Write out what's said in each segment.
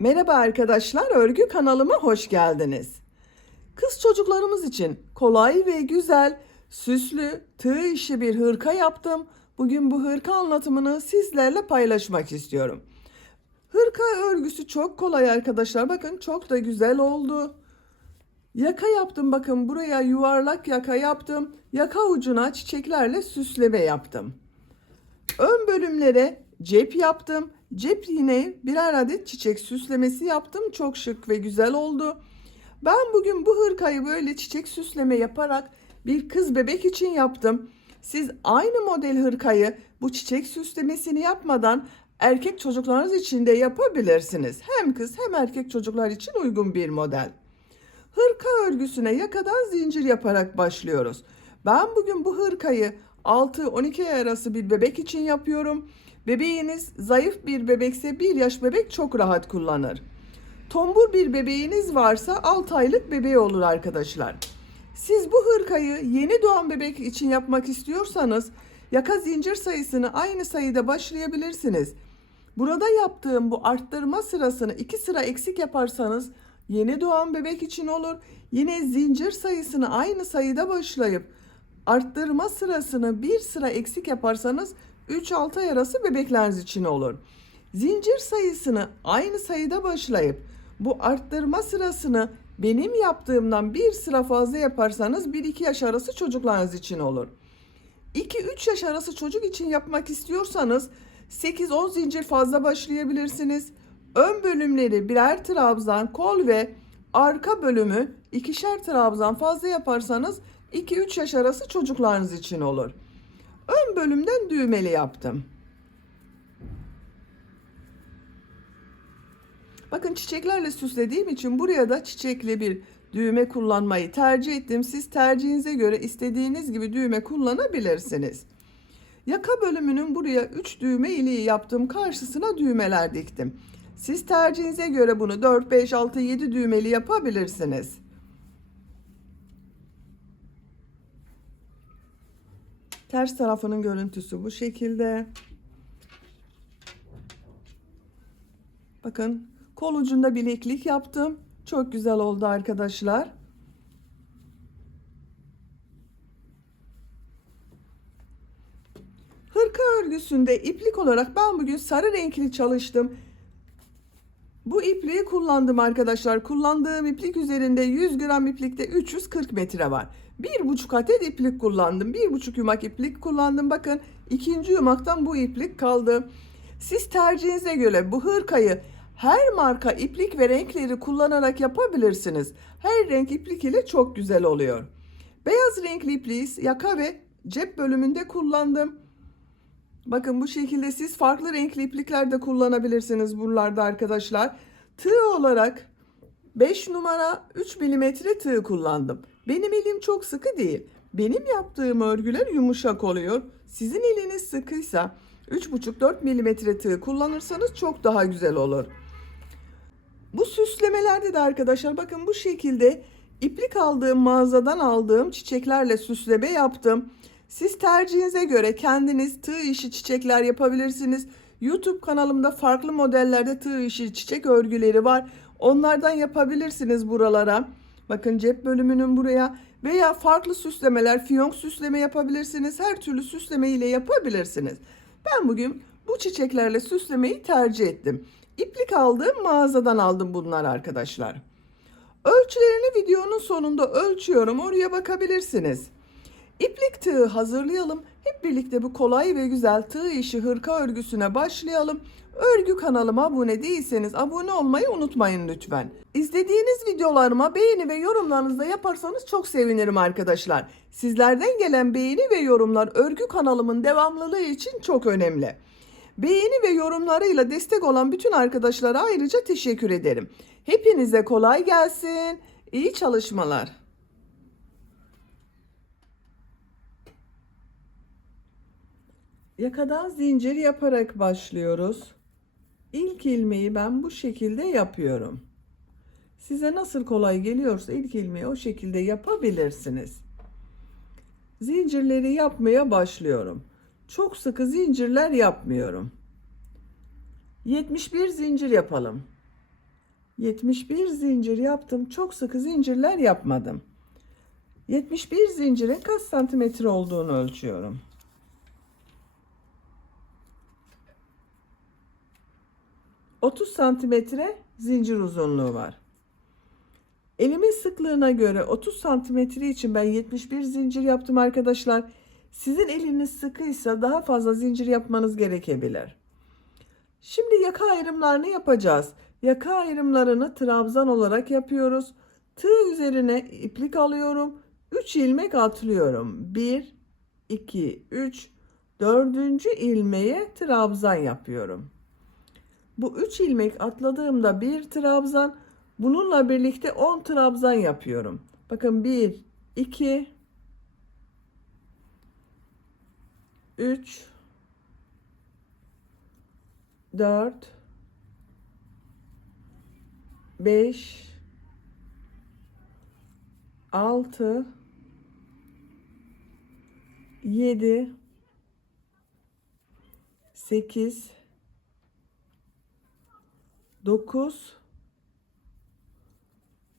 Merhaba arkadaşlar, örgü kanalıma hoş geldiniz. Kız çocuklarımız için kolay ve güzel, süslü, tığ işi bir hırka yaptım. Bugün bu hırka anlatımını sizlerle paylaşmak istiyorum. Hırka örgüsü çok kolay arkadaşlar. Bakın çok da güzel oldu. Yaka yaptım, bakın buraya yuvarlak yaka yaptım. Yaka ucuna çiçeklerle süsleme yaptım. Ön bölümlere cep yaptım. Cep yine birer adet çiçek süslemesi yaptım. Çok şık ve güzel oldu. Ben bugün bu hırkayı böyle çiçek süsleme yaparak bir kız bebek için yaptım. Siz aynı model hırkayı bu çiçek süslemesini yapmadan erkek çocuklarınız için de yapabilirsiniz. Hem kız hem erkek çocuklar için uygun bir model. Hırka örgüsüne yakadan zincir yaparak başlıyoruz. Ben bugün bu hırkayı 6-12 ay arası bir bebek için yapıyorum. Bebeğiniz zayıf bir bebekse 1 yaş bebek çok rahat kullanır. Tombul bir bebeğiniz varsa 6 aylık bebeği olur arkadaşlar. Siz bu hırkayı yeni doğan bebek için yapmak istiyorsanız yaka zincir sayısını aynı sayıda başlayabilirsiniz. Burada yaptığım bu arttırma sırasını 2 sıra eksik yaparsanız yeni doğan bebek için olur. Yine zincir sayısını aynı sayıda başlayıp arttırma sırasını 1 sıra eksik yaparsanız 3-6 ay arası bebekleriniz için olur. Zincir sayısını aynı sayıda başlayıp bu arttırma sırasını benim yaptığımdan 1 sıra fazla yaparsanız 1-2 yaş arası çocuklarınız için olur. 2-3 yaş arası çocuk için yapmak istiyorsanız 8-10 zincir fazla başlayabilirsiniz. Ön bölümleri birer trabzan, kol ve arka bölümü ikişer trabzan fazla yaparsanız 2-3 yaş arası çocuklarınız için olur. Ön bölümden düğmeli yaptım. Bakın çiçeklerle süslediğim için buraya da çiçekli bir düğme kullanmayı tercih ettim. Siz tercihinize göre istediğiniz gibi düğme kullanabilirsiniz. Yaka bölümünün buraya 3 düğme iliği yaptım. Karşısına düğmeler diktim. Siz tercihinize göre bunu 4, 5, 6, 7 düğmeli yapabilirsiniz. Ters tarafının görüntüsü bu şekilde. Bakın kol ucunda bileklik yaptım. Çok güzel oldu arkadaşlar. Hırka örgüsünde iplik olarak ben bugün sarı renkli çalıştım. Bu ipliği kullandım arkadaşlar. Kullandığım iplik üzerinde 100 gram iplikte 340 metre var. 1,5 adet iplik kullandım. 1,5 yumak iplik kullandım. Bakın ikinci yumaktan bu iplik kaldı. Siz tercihinize göre bu hırkayı her marka iplik ve renkleri kullanarak yapabilirsiniz. Her renk iplik ile çok güzel oluyor. Beyaz renkli ipliği yaka ve cep bölümünde kullandım. Bakın bu şekilde siz farklı renkli iplikler de kullanabilirsiniz buralarda arkadaşlar. Tığ olarak 5 numara 3 milimetre tığ kullandım. Benim elim çok sıkı değil. Benim yaptığım örgüler yumuşak oluyor. Sizin eliniz sıkıysa 3,5-4 milimetre tığ kullanırsanız çok daha güzel olur. Bu süslemelerde de arkadaşlar bakın bu şekilde iplik aldığım mağazadan aldığım çiçeklerle süsleme yaptım. Siz tercihinize göre kendiniz tığ işi çiçekler yapabilirsiniz. YouTube kanalımda farklı modellerde tığ işi çiçek örgüleri var. Onlardan yapabilirsiniz buralara. Bakın cep bölümünün buraya veya farklı süslemeler, fiyonk süsleme yapabilirsiniz. Her türlü süsleme ile yapabilirsiniz. Ben bugün bu çiçeklerle süslemeyi tercih ettim. İplik aldığım mağazadan aldım bunlar arkadaşlar. Ölçülerini videonun sonunda ölçüyorum. Oraya bakabilirsiniz. İplik tığı hazırlayalım. Hep birlikte bu kolay ve güzel tığ işi hırka örgüsüne başlayalım. Örgü kanalıma abone değilseniz abone olmayı unutmayın lütfen. İzlediğiniz videolarıma beğeni ve yorumlarınızı da yaparsanız çok sevinirim arkadaşlar. Sizlerden gelen beğeni ve yorumlar örgü kanalımın devamlılığı için çok önemli. Beğeni ve yorumlarıyla destek olan bütün arkadaşlara ayrıca teşekkür ederim. Hepinize kolay gelsin. İyi çalışmalar. Yakadan zincir yaparak başlıyoruz. İlk ilmeği ben bu şekilde yapıyorum. Size nasıl kolay geliyorsa ilk ilmeği o şekilde yapabilirsiniz. Zincirleri yapmaya başlıyorum. Çok sıkı zincirler yapmıyorum. 71 zincir yapalım. 71 zincir yaptım. Çok sıkı zincirler yapmadım. 71 zincirin kaç santimetre olduğunu ölçüyorum. 30 santimetre zincir uzunluğu var. Elimin sıklığına göre 30 santimetre için ben 71 zincir yaptım arkadaşlar. Sizin eliniz sıkıysa daha fazla zincir yapmanız gerekebilir. Şimdi yaka ayrımlarını yapacağız. Yaka ayrımlarını trabzan olarak yapıyoruz. Tığ üzerine iplik alıyorum. 3 ilmek atlıyorum. 1, 2, 3, 4. ilmeğe trabzan yapıyorum. Bu 3 ilmek atladığımda bir trabzan, bununla birlikte 10 trabzan yapıyorum. Bakın 1, 2, 3, 4, 5, 6, 7, 8, 9,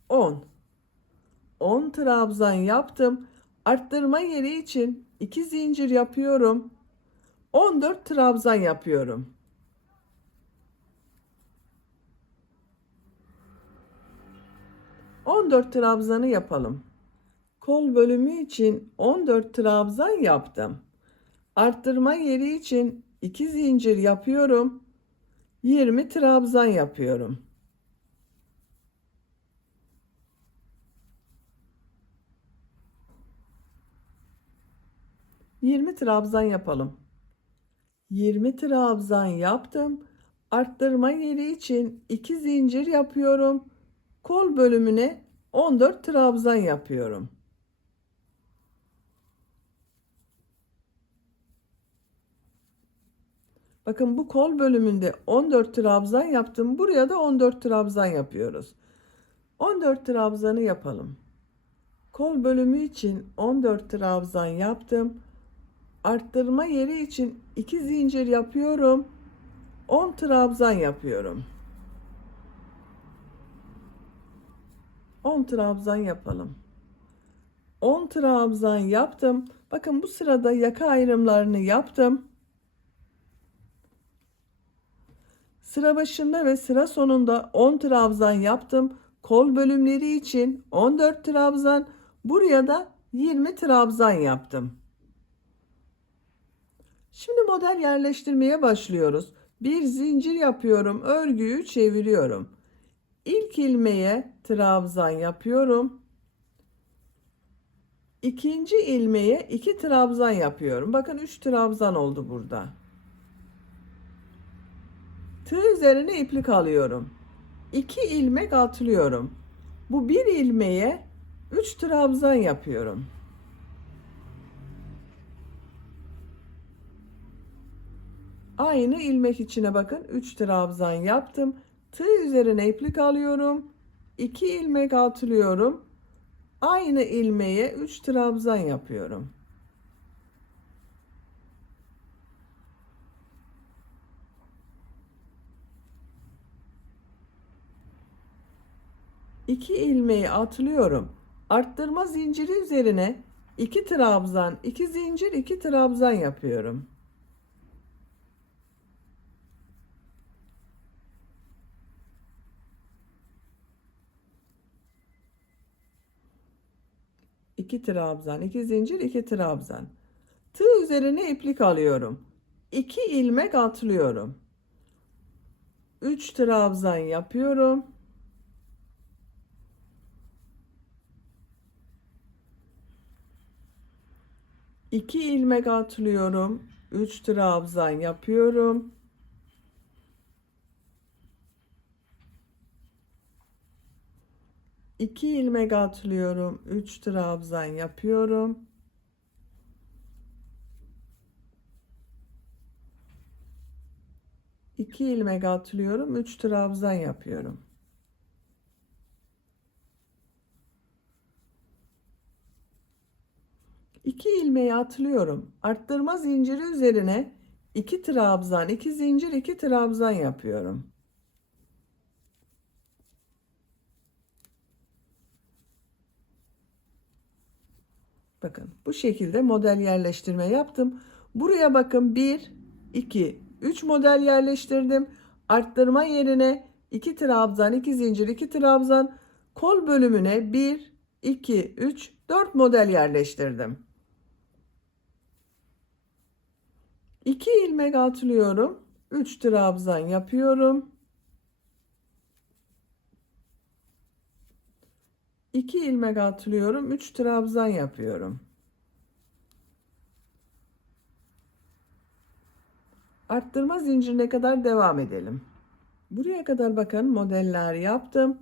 10. 10 trabzan yaptım. Arttırma yeri için 2 zincir yapıyorum. 14 trabzan yapıyorum. ...14 trabzanı yapalım. Kol bölümü için 14 trabzan yaptım. Arttırma yeri için 2 zincir yapıyorum. 20 trabzan yapıyorum. ...20 trabzan yapalım. 20 trabzan yaptım. Arttırma yeri için 2 zincir yapıyorum. Kol bölümüne 14 trabzan yapıyorum. Bakın bu kol bölümünde 14 trabzan yaptım. Buraya da 14 trabzan yapıyoruz. 14 trabzanı yapalım. Kol bölümü için 14 trabzan yaptım. Arttırma yeri için 2 zincir yapıyorum. 10 trabzan yapıyorum. 10 trabzan yapalım. 10 trabzan yaptım. Bakın bu sırada yaka ayrımlarını yaptım. Sıra başında ve sıra sonunda 10 trabzan yaptım. Kol bölümleri için 14 trabzan, buraya da 20 trabzan yaptım. Şimdi model yerleştirmeye başlıyoruz. Bir zincir yapıyorum, örgüyü çeviriyorum. İlk ilmeğe trabzan yapıyorum. İkinci ilmeğe 2 trabzan yapıyorum. Bakın 3 trabzan oldu burada. Tığ üzerine iplik alıyorum. 2 ilmek atlıyorum. Bu bir ilmeğe 3 trabzan yapıyorum. Aynı ilmek içine bakın 3 trabzan yaptım. Tığ üzerine iplik alıyorum. 2 ilmek atlıyorum. Aynı ilmeğe 3 trabzan yapıyorum. İki ilmeği atlıyorum. Arttırma zinciri üzerine 2 trabzan, 2 zincir, 2 trabzan yapıyorum. İki trabzan, 2 zincir, 2 trabzan. Tığ üzerine iplik alıyorum. 2 ilmek atlıyorum. 3 trabzan yapıyorum. 2 ilmek atlıyorum. 3 trabzan yapıyorum. 2 ilmek atlıyorum. 3 trabzan yapıyorum. 2 ilmek atlıyorum. 3 trabzan yapıyorum. İki ilmeği atlıyorum. Arttırma zinciri üzerine 2 trabzan, 2 zincir, 2 trabzan yapıyorum. Bakın bu şekilde model yerleştirme yaptım. Buraya bakın 1, 2, 3 model yerleştirdim. Arttırma yerine 2 trabzan, 2 zincir, 2 trabzan, kol bölümüne 1, 2, 3, 4 model yerleştirdim. 2 ilmek atlıyorum. 3 trabzan yapıyorum. 2 ilmek atlıyorum. 3 trabzan yapıyorum. Arttırma zincirine kadar devam edelim. Buraya kadar bakın modeller yaptım.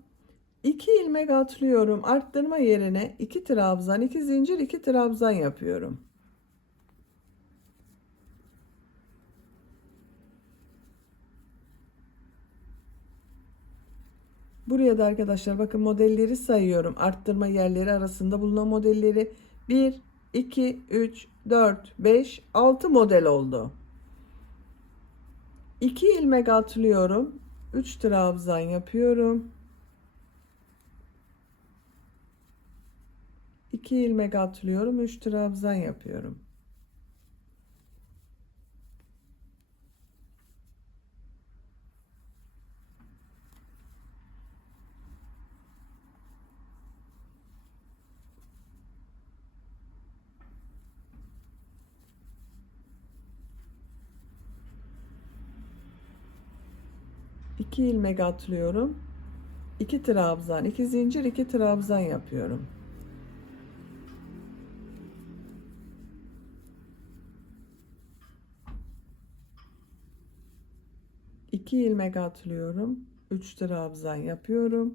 2 ilmek atlıyorum. Arttırma yerine 2 trabzan, 2 zincir, 2 trabzan yapıyorum. Buraya da arkadaşlar bakın modelleri sayıyorum. Arttırma yerleri arasında bulunan modelleri 1, 2, 3, 4, 5, 6 model oldu. 2 ilmek atlıyorum. 3 trabzan yapıyorum. 2 ilmek atlıyorum. 3 trabzan yapıyorum. İki ilmek atlıyorum. 2 trabzan, 2 zincir, 2 trabzan yapıyorum. İki ilmek atlıyorum. 3 trabzan yapıyorum.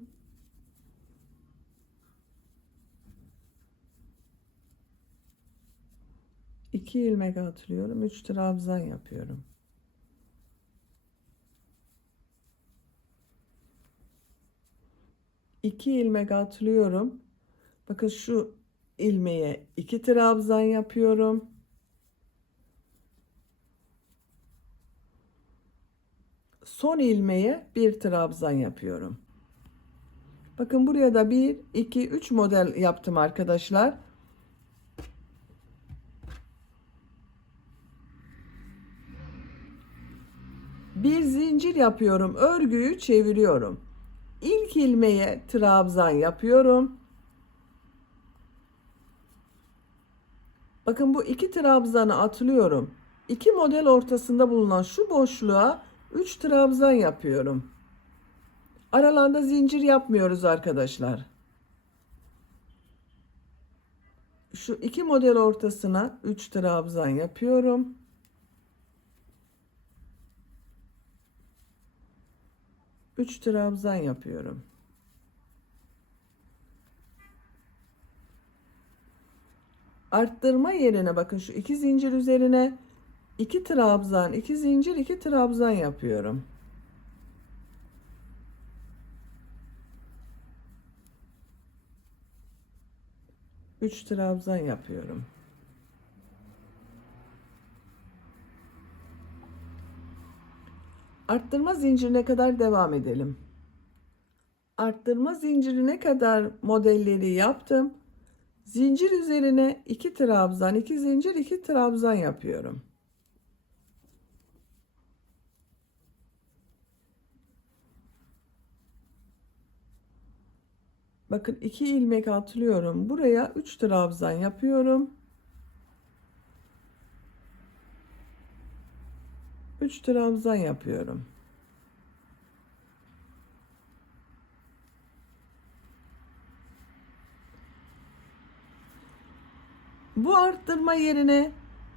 İki ilmek atlıyorum. 3 trabzan yapıyorum. İki ilmek atlıyorum. Bakın şu ilmeğe 2 trabzan yapıyorum. Son ilmeğe 1 trabzan yapıyorum. Bakın buraya da 1, 2, 3 model yaptım arkadaşlar. Bir zincir yapıyorum. Örgüyü çeviriyorum. İlk ilmeğe trabzan yapıyorum. Bakın bu 2 trabzanı atlıyorum. 2 model ortasında bulunan şu boşluğa 3 trabzan yapıyorum. Aralarında zincir yapmıyoruz arkadaşlar. Şu 2 model ortasına 3 trabzan yapıyorum. Üç trabzan yapıyorum. Arttırma yerine bakın şu 2 zincir üzerine 2 trabzan, 2 zincir, 2 trabzan yapıyorum. Üç trabzan yapıyorum. Arttırma zincirine kadar devam edelim. Arttırma zincirine kadar modelleri yaptım. Zincir üzerine 2 trabzan, 2 zincir, 2 trabzan yapıyorum. Bakın 2 ilmek atlıyorum. Buraya 3 trabzan yapıyorum. 3 trabzan yapıyorum. Bu arttırma yerine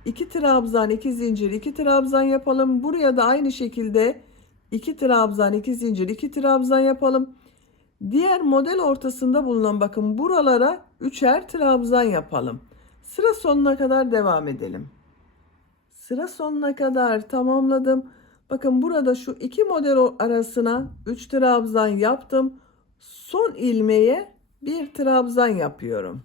2 trabzan, 2 zincir, 2 trabzan yapalım. Buraya da aynı şekilde 2 trabzan, 2 zincir, 2 trabzan yapalım. Diğer model ortasında bulunan bakın buralara üçer trabzan yapalım. Sıra sonuna kadar devam edelim. Sıra sonuna kadar tamamladım. Bakın burada şu iki model arasına 3 trabzan yaptım. Son ilmeğe bir trabzan yapıyorum.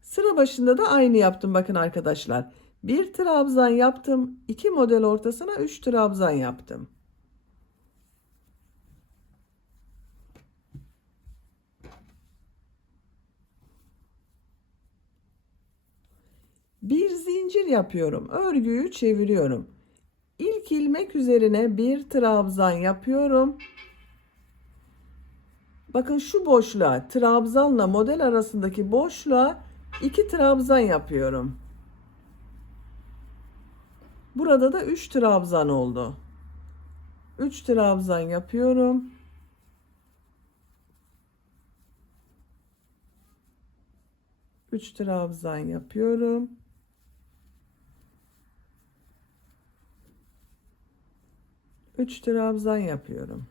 Sıra başında da aynı yaptım bakın arkadaşlar. Bir trabzan yaptım. İki model ortasına 3 trabzan yaptım. Bir zincir yapıyorum. Örgüyü çeviriyorum. İlk ilmek üzerine bir trabzan yapıyorum. Bakın şu boşluğa, trabzanla model arasındaki boşluğa 2 trabzan yapıyorum. Burada da 3 trabzan oldu. 3 trabzan yapıyorum. 3 trabzan yapıyorum. 3 trabzan yapıyorum.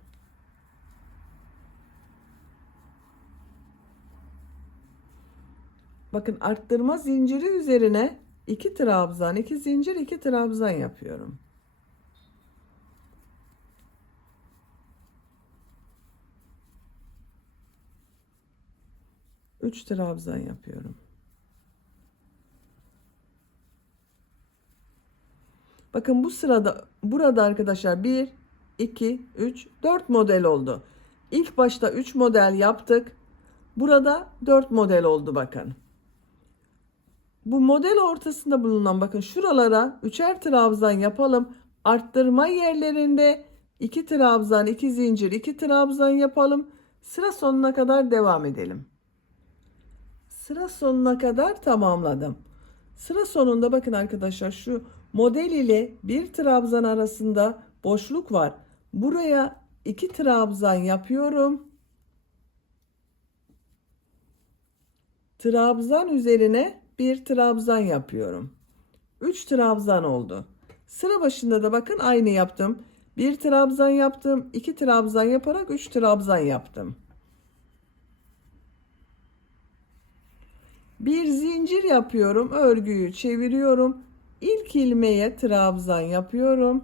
Bakın arttırma zinciri üzerine 2 trabzan, 2 zincir, 2 trabzan yapıyorum. Üç trabzan yapıyorum. Bakın bu sırada burada arkadaşlar 1, 2, 3, 4 model oldu. İlk başta 3 model yaptık. Burada 4 model oldu bakın. Bu model ortasında bulunan bakın şuralara 3'er trabzan yapalım. Arttırma yerlerinde 2 trabzan, 2 zincir, 2 trabzan yapalım. Sıra sonuna kadar devam edelim. Sıra sonuna kadar tamamladım. Sıra sonunda bakın arkadaşlar şu model ile bir trabzan arasında boşluk var. Buraya 2 trabzan yapıyorum. Trabzan üzerine bir trabzan yapıyorum. 3 trabzan oldu. Sıra başında da bakın aynı yaptım. Bir trabzan yaptım. 2 trabzan yaparak 3 trabzan yaptım. Bir zincir yapıyorum. Örgüyü çeviriyorum. İlk ilmeğe trabzan yapıyorum.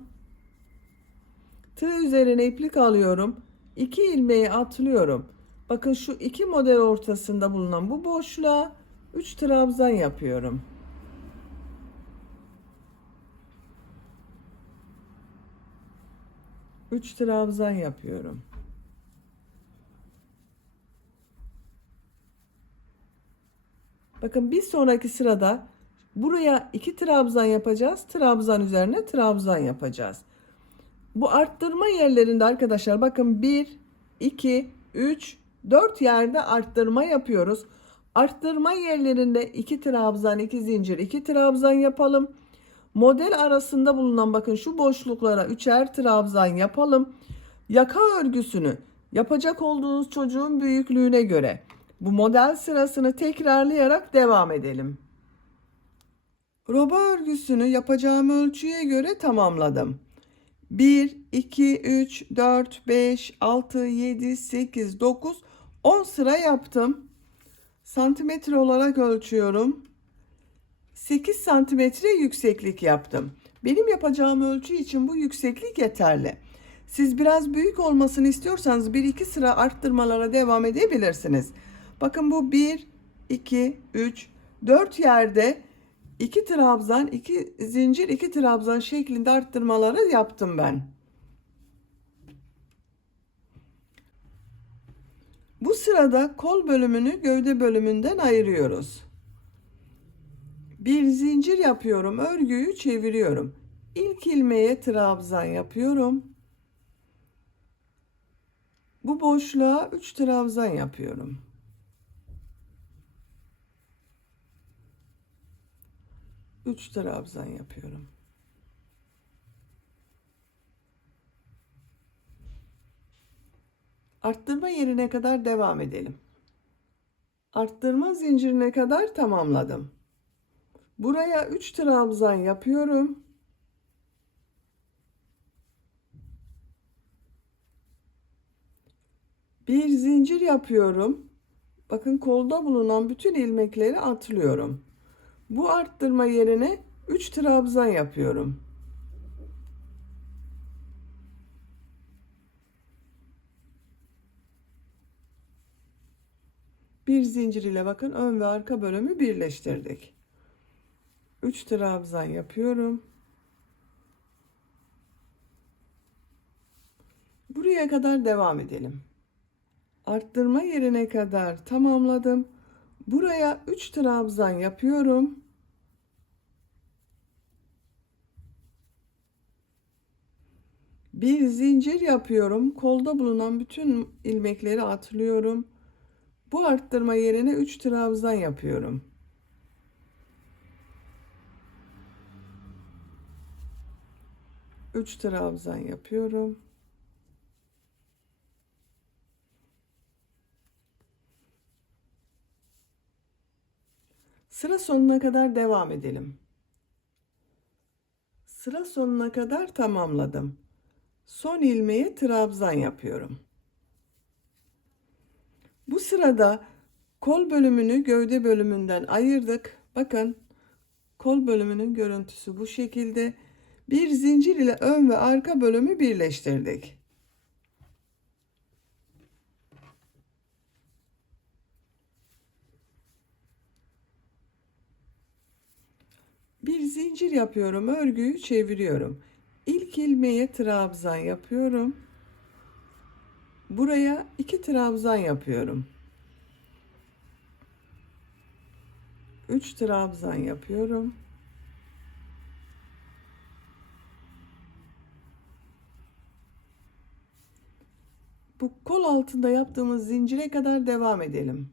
Tığ üzerine iplik alıyorum. 2 ilmeği atlıyorum. Bakın şu iki model ortasında bulunan bu boşluğa 3 trabzan yapıyorum. Üç trabzan yapıyorum. Bakın bir sonraki sırada buraya 2 trabzan yapacağız. Trabzan üzerine trabzan yapacağız. Bu arttırma yerlerinde arkadaşlar bakın 1, 2, 3, 4 yerde arttırma yapıyoruz. Arttırma yerlerinde 2 trabzan, 2 zincir, 2 trabzan yapalım. Model arasında bulunan bakın şu boşluklara 3'er trabzan yapalım. Yaka örgüsünü yapacak olduğunuz çocuğun büyüklüğüne göre bu model sırasını tekrarlayarak devam edelim. Roba örgüsünü yapacağım ölçüye göre tamamladım. 1, 2, 3, 4, 5, 6, 7, 8, 9, 10 sıra yaptım. Santimetre olarak ölçüyorum. 8 santimetre yükseklik yaptım. Benim yapacağım ölçü için bu yükseklik yeterli. Siz biraz büyük olmasını istiyorsanız 1-2 sıra arttırmalara devam edebilirsiniz. Bakın bu 1, 2, 3, 4 yerde 2 trabzan, 2 zincir, 2 trabzan şeklinde arttırmaları yaptım ben. Bu sırada kol bölümünü gövde bölümünden ayırıyoruz. Bir zincir yapıyorum, örgüyü çeviriyorum. İlk ilmeğe trabzan yapıyorum. Bu boşluğa 3 trabzan yapıyorum. 3 trabzan yapıyorum. Arttırma yerine kadar devam edelim. Arttırma zincirine kadar tamamladım. Buraya 3 trabzan yapıyorum. Bir zincir yapıyorum. Bakın kolda bulunan bütün ilmekleri atlıyorum. Bu arttırma yerine 3 trabzan yapıyorum. Bir zincir ile bakın ön ve arka bölümü birleştirdik. 3 trabzan yapıyorum. Buraya kadar devam edelim. Arttırma yerine kadar tamamladım. Buraya 3 trabzan yapıyorum. Bir zincir yapıyorum. Kolda bulunan bütün ilmekleri atlıyorum. Bu arttırma yerine 3 trabzan yapıyorum. Üç trabzan yapıyorum. Sıra sonuna kadar devam edelim. Sıra sonuna kadar tamamladım. Son ilmeğe trabzan yapıyorum. Bu sırada kol bölümünü gövde bölümünden ayırdık. Bakın, kol bölümünün görüntüsü bu şekilde. Bir zincir ile ön ve arka bölümü birleştirdik. Bir zincir yapıyorum, örgüyü çeviriyorum. İlk ilmeğe trabzan yapıyorum. Buraya 2 trabzan yapıyorum. 3 trabzan yapıyorum. Bu kol altında yaptığımız zincire kadar devam edelim.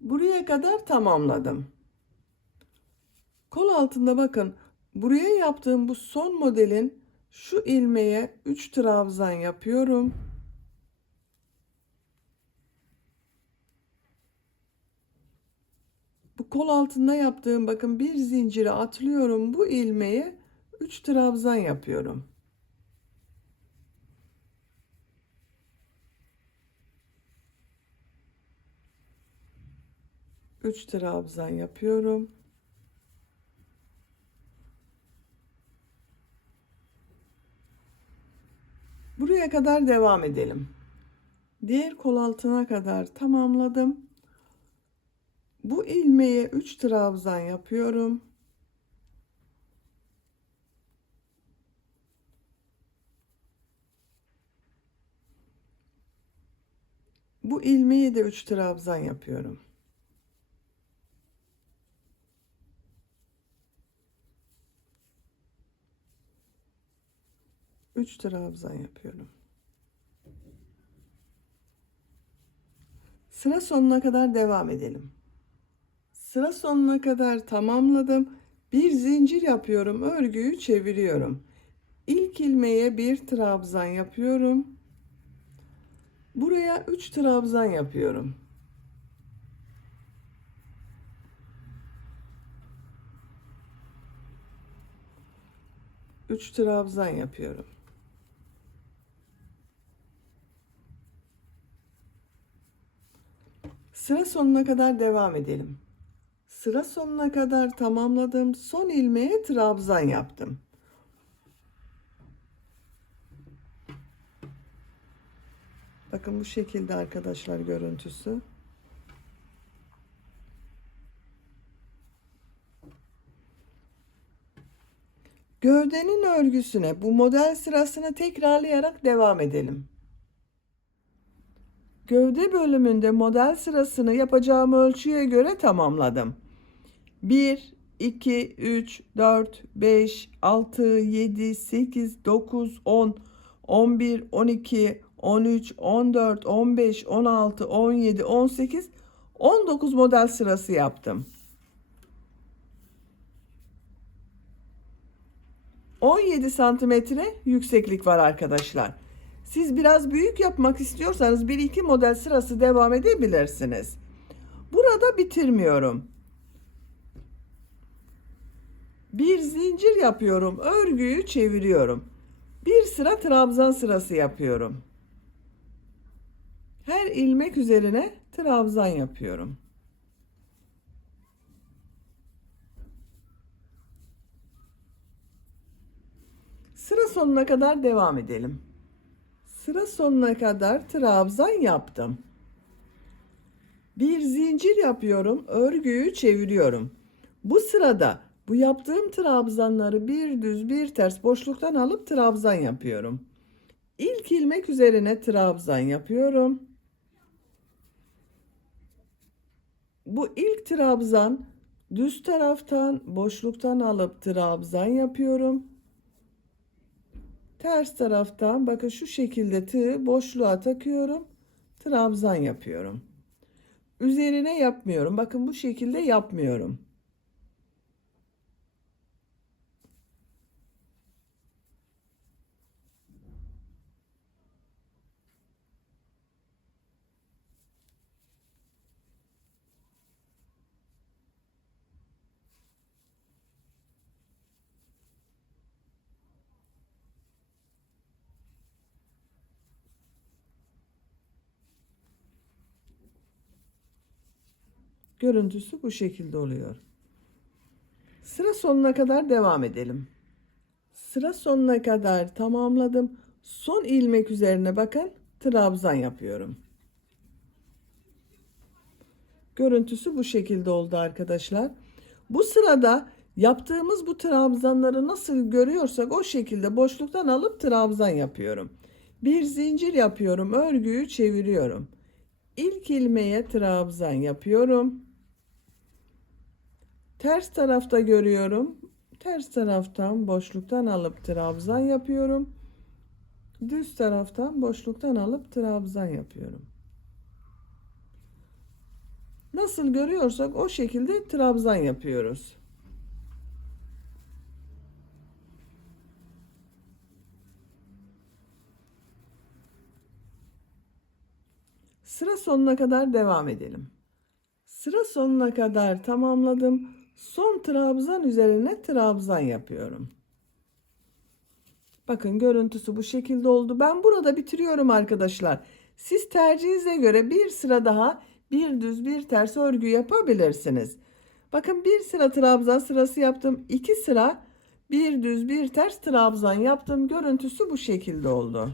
Buraya kadar tamamladım. Kol altında bakın, buraya yaptığım bu son modelin şu ilmeğe 3 trabzan yapıyorum. Bu kol altında yaptığım bakın bir zinciri atlıyorum, bu ilmeğe 3 trabzan yapıyorum. Üç trabzan yapıyorum. Buraya kadar devam edelim. Diğer kol altına kadar tamamladım. Bu ilmeğe 3 trabzan yapıyorum. Bu ilmeğe de 3 trabzan yapıyorum. Üç trabzan yapıyorum. Sıra sonuna kadar devam edelim. Sıra sonuna kadar tamamladım. Bir zincir yapıyorum, örgüyü çeviriyorum. İlk ilmeğe bir trabzan yapıyorum. Buraya 3 trabzan yapıyorum. Üç trabzan yapıyorum. Sıra sonuna kadar devam edelim. Sıra sonuna kadar tamamladım. Son ilmeğe trabzan yaptım. Bakın bu şekilde arkadaşlar görüntüsü. Gövdenin örgüsüne bu model sırasını tekrarlayarak devam edelim. Gövde bölümünde model sırasını yapacağım ölçüye göre tamamladım. 1, 2, 3, 4, 5, 6, 7, 8, 9, 10, 11, 12, 13, 14, 15, 16, 17, 18, 19 model sırası yaptım. 17 santimetre yükseklik var arkadaşlar. Siz biraz büyük yapmak istiyorsanız 1-2 model sırası devam edebilirsiniz. Burada bitirmiyorum. Bir zincir yapıyorum, örgüyü çeviriyorum. Bir sıra trabzan sırası yapıyorum. Her ilmek üzerine trabzan yapıyorum. Sıra sonuna kadar devam edelim. Sıra sonuna kadar trabzan yaptım. Bir zincir yapıyorum, örgüyü çeviriyorum. Bu sırada bu yaptığım trabzanları bir düz bir ters boşluktan alıp trabzan yapıyorum. İlk ilmek üzerine trabzan yapıyorum. Bu ilk trabzan düz taraftan boşluktan alıp trabzan yapıyorum. Ters taraftan bakın şu şekilde tığı boşluğa takıyorum. Trabzan yapıyorum. Üzerine yapmıyorum. Bakın bu şekilde yapmıyorum. Görüntüsü bu şekilde oluyor. Sıra sonuna kadar devam edelim. Sıra sonuna kadar tamamladım. Son ilmek üzerine bakın trabzan yapıyorum. Görüntüsü bu şekilde oldu arkadaşlar. Bu sırada yaptığımız bu trabzanları nasıl görüyorsak o şekilde boşluktan alıp trabzan yapıyorum. Bir zincir yapıyorum, örgüyü çeviriyorum. İlk ilmeğe trabzan yapıyorum. Ters tarafta görüyorum. Ters taraftan boşluktan alıp trabzan yapıyorum. Düz taraftan boşluktan alıp trabzan yapıyorum. Nasıl görüyorsak o şekilde trabzan yapıyoruz. Sıra sonuna kadar devam edelim. Sıra sonuna kadar tamamladım. Son trabzan üzerine trabzan yapıyorum. Bakın görüntüsü bu şekilde oldu. Ben burada bitiriyorum arkadaşlar. Siz tercihinize göre bir sıra daha bir düz bir ters örgü yapabilirsiniz. Bakın bir sıra trabzan sırası yaptım. 2 sıra bir düz bir ters trabzan yaptım. Görüntüsü bu şekilde oldu.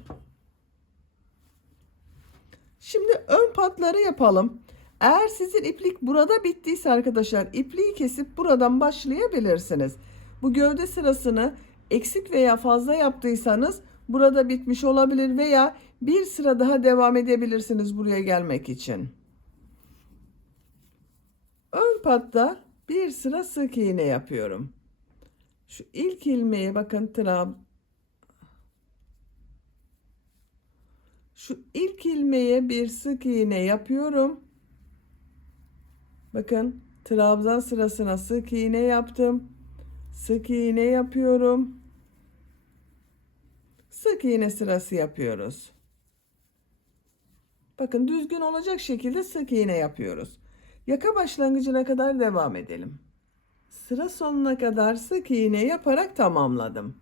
Şimdi ön patları yapalım. Eğer sizin iplik burada bittiyse arkadaşlar ipliği kesip buradan başlayabilirsiniz. Bu gövde sırasını eksik veya fazla yaptıysanız burada bitmiş olabilir veya bir sıra daha devam edebilirsiniz buraya gelmek için. Ön patta bir sıra sık iğne yapıyorum. Şu ilk ilmeğe bakın şu ilk ilmeğe bir sık iğne yapıyorum. Bakın trabzan sırasına sık iğne yaptım. Sık iğne yapıyorum. Sık iğne sırası yapıyoruz. Bakın düzgün olacak şekilde sık iğne yapıyoruz. Yaka başlangıcına kadar devam edelim. Sıra sonuna kadar sık iğne yaparak tamamladım.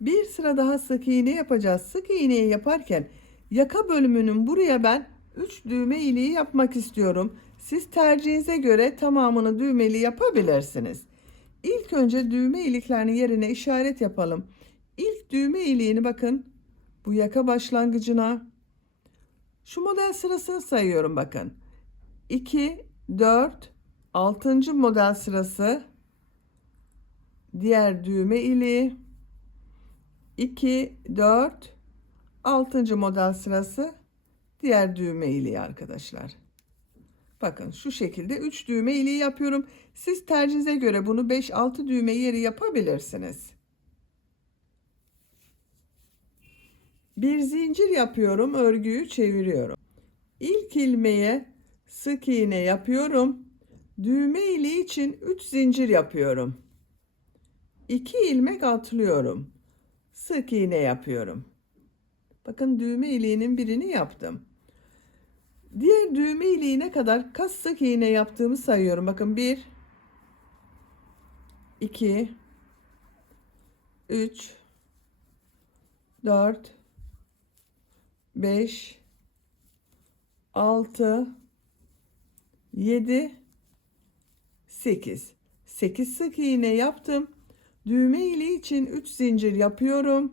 Bir sıra daha sık iğne yapacağız. Sık iğneyi yaparken yaka bölümünün buraya ben 3 düğme iliği yapmak istiyorum. Siz tercihinize göre tamamını düğmeli yapabilirsiniz. İlk önce düğme iliklerinin yerine işaret yapalım. İlk düğme iliğini bakın bu yaka başlangıcına şu model sırasını sayıyorum bakın. 2, 4, 6. model sırası diğer düğme iliği 2, 4, 6. model sırası diğer düğme iliği arkadaşlar. Bakın şu şekilde 3 düğme iliği yapıyorum. Siz tercihinize göre bunu 5-6 düğme yeri yapabilirsiniz. Bir zincir yapıyorum, örgüyü çeviriyorum. İlk ilmeğe sık iğne yapıyorum. Düğme iliği için 3 zincir yapıyorum. 2 ilmek atlıyorum. Sık iğne yapıyorum. Bakın düğme iliğinin birini yaptım. Diğer düğme iliğine kadar kaç sık iğne yaptığımı sayıyorum. Bakın 1 2 3 4 5 6 7 8 8 sık iğne yaptım. Düğme iliği için 3 zincir yapıyorum.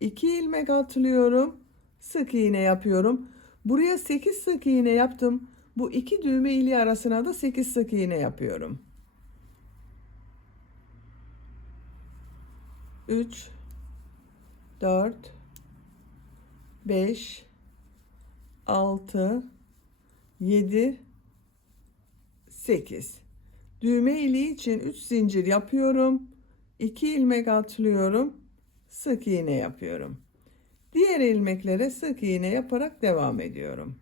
2 ilmek atlıyorum. Sık iğne yapıyorum. Buraya 8 sık iğne yaptım. Bu iki düğme iliği arasına da 8 sık iğne yapıyorum. 3 4 5 6 7 8 düğme iliği için 3 zincir yapıyorum. 2 ilmek atlıyorum. sık iğne yapıyorum. Diğer ilmeklere sık iğne yaparak devam ediyorum.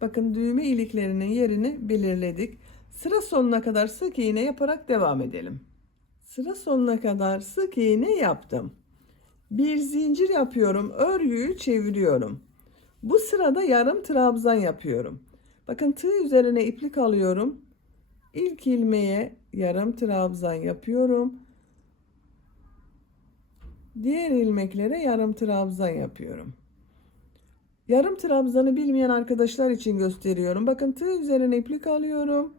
Bakın düğme iliklerinin yerini belirledik. Sıra sonuna kadar sık iğne yaparak devam edelim. Sıra sonuna kadar sık iğne yaptım. Bir zincir yapıyorum, örgüyü çeviriyorum. Bu sırada yarım trabzan yapıyorum. Bakın tığ üzerine iplik alıyorum. İlk ilmeğe yarım trabzan yapıyorum. Diğer ilmeklere yarım trabzan yapıyorum. Yarım trabzanı bilmeyen arkadaşlar için gösteriyorum. Bakın tığ üzerine iplik alıyorum.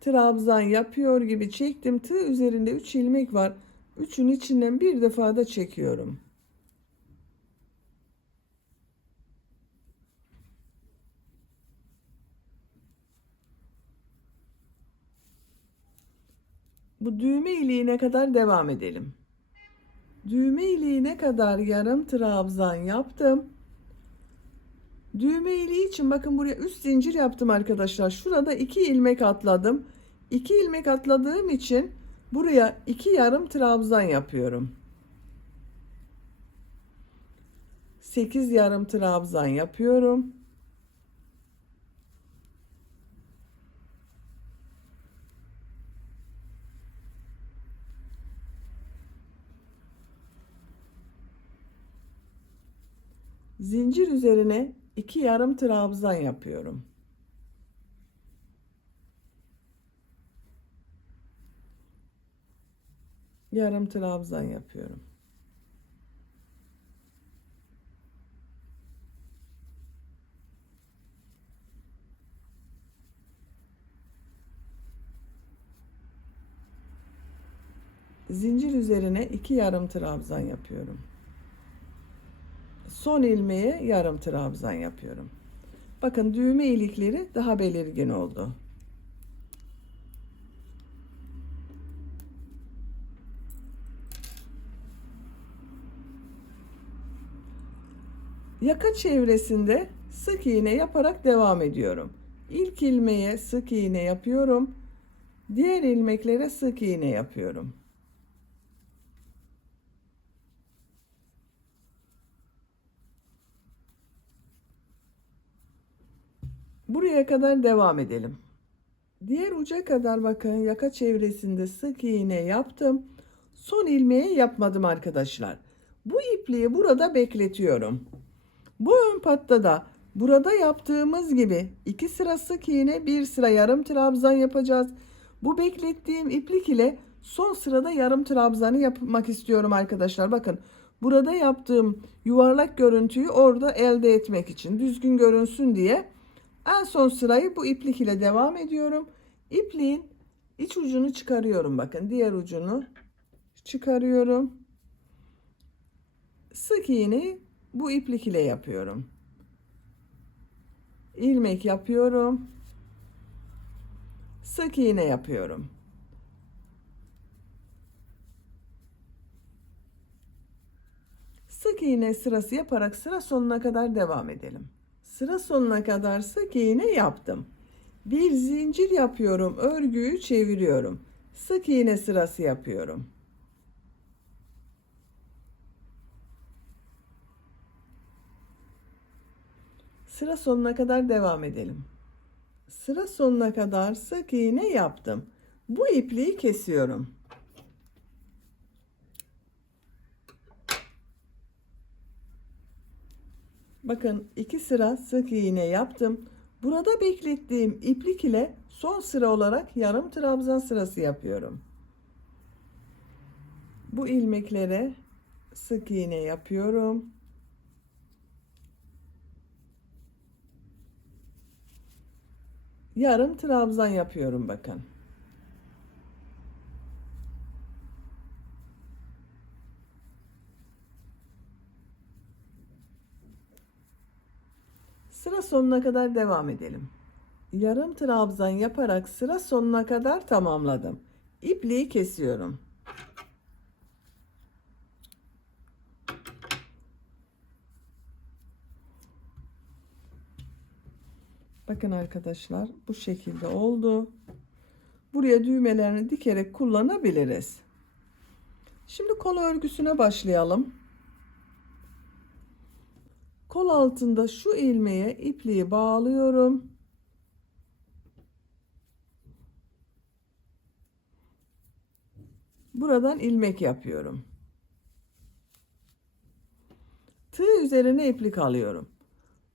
Trabzan yapıyor gibi çektim. Tığ üzerinde 3 ilmek var. 3'ün içinden bir defa da çekiyorum. Bu düğme iliğine kadar devam edelim. Düğme iliğine kadar yarım trabzan yaptım. Düğme iliği için bakın buraya üst zincir yaptım arkadaşlar. Şurada 2 ilmek atladım. 2 ilmek atladığım için buraya 2 yarım trabzan yapıyorum. 8 yarım trabzan yapıyorum. Zincir üzerine 2 yarım trabzan yapıyorum. Yarım trabzan yapıyorum. Zincir üzerine 2 yarım trabzan yapıyorum. Son ilmeğe yarım trabzan yapıyorum. Bakın düğme ilikleri daha belirgin oldu. Yaka çevresinde sık iğne yaparak devam ediyorum. İlk ilmeğe sık iğne yapıyorum. Diğer ilmeklere sık iğne yapıyorum. Buraya kadar devam edelim. Diğer uca kadar bakın yaka çevresinde sık iğne yaptım. Son ilmeği yapmadım arkadaşlar. Bu ipliği burada bekletiyorum. Bu ön patta da burada yaptığımız gibi 2 sıra sık iğne, 1 sıra yarım trabzan yapacağız. Bu beklettiğim iplik ile son sırada yarım trabzanı yapmak istiyorum arkadaşlar. Bakın burada yaptığım yuvarlak görüntüyü orada elde etmek için düzgün görünsün diye en son sırayı bu iplik ile devam ediyorum. İpliğin iç ucunu çıkarıyorum, bakın diğer ucunu çıkarıyorum. Sık iğneyi bu iplik ile yapıyorum. İlmek yapıyorum. Sık iğne yapıyorum. Sık iğne sırası yaparak sıra sonuna kadar devam edelim. Sıra sonuna kadar sık iğne yaptım. Bir zincir yapıyorum, örgüyü çeviriyorum. Sık iğne sırası yapıyorum. Sıra sonuna kadar devam edelim. Sıra sonuna kadar sık iğne yaptım. Bu ipliği kesiyorum. Bakın 2 sıra sık iğne yaptım. Burada beklettiğim iplik ile son sıra olarak yarım trabzan sırası yapıyorum. Bu ilmeklere sık iğne yapıyorum. Yarım trabzan yapıyorum bakın. Sıra sonuna kadar devam edelim. Yarım trabzan yaparak sıra sonuna kadar tamamladım. İpliği kesiyorum. Bakın arkadaşlar bu şekilde oldu. Buraya düğmelerini dikerek kullanabiliriz. Şimdi kol örgüsüne başlayalım. Kol altında şu ilmeğe ipliği bağlıyorum. Buradan ilmek yapıyorum. Tığ üzerine iplik alıyorum.